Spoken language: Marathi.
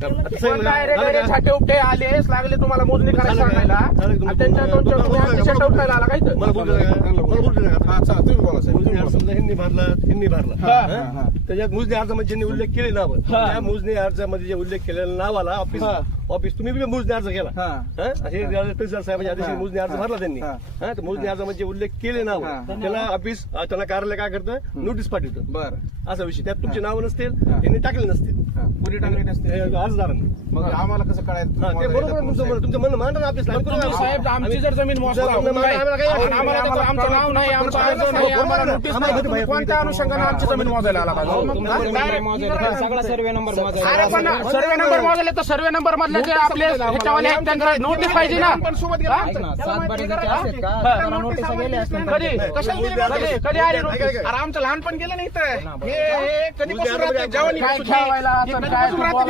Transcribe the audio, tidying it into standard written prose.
छाटे उपटे आले लागले तुम्हाला मोजणी करायला सांगायला त्यांच्या शट उठायला आला काय तुम्ही बोला समजा हिंदी भरला त्याच्यात मोजणी अर्जामध्ये ज्यांनी उल्लेख केले नाव त्या मोजणी अर्जामध्ये जे उल्लेख केलेल्या नावाला ऑफिस तुम्ही बी मोजणी अर्ज केला तहसीलदार साहेबांच्या आदेशाने मोजणी अर्ज भरला त्यांनी मोजणी अर्जामध्ये उल्लेख केले नाव त्याला ऑफिस त्याला कार्यालय काय करतं नोटीस पाठवतं बरं असा विषय त्यात तुमचे नाव नसतील त्यांनी टाकले नसतील कुणी टाकले नसते अर्जदारांनी मग आम्हाला कसं कळायचं ते बरोबर तुमचं म्हणणं मांडा ऑफिस साहेब आमची जर जमीन आमचं नाव नाही आमचा अर्ज नाही आम्हाला नोटीस नाही कोणत्या अनुषंगाने आमची जमीन मोजायला आला सगळा सर्वे नंबर सर्वे नंबर मोजले तर सर्वे नंबर मधले जे आपले ह्याच्यावाले आहेत त्यांना नोटीस पाहिजे ना कधी आली नोटीस आमचं लहानपण गेलं नाही तर हे कधी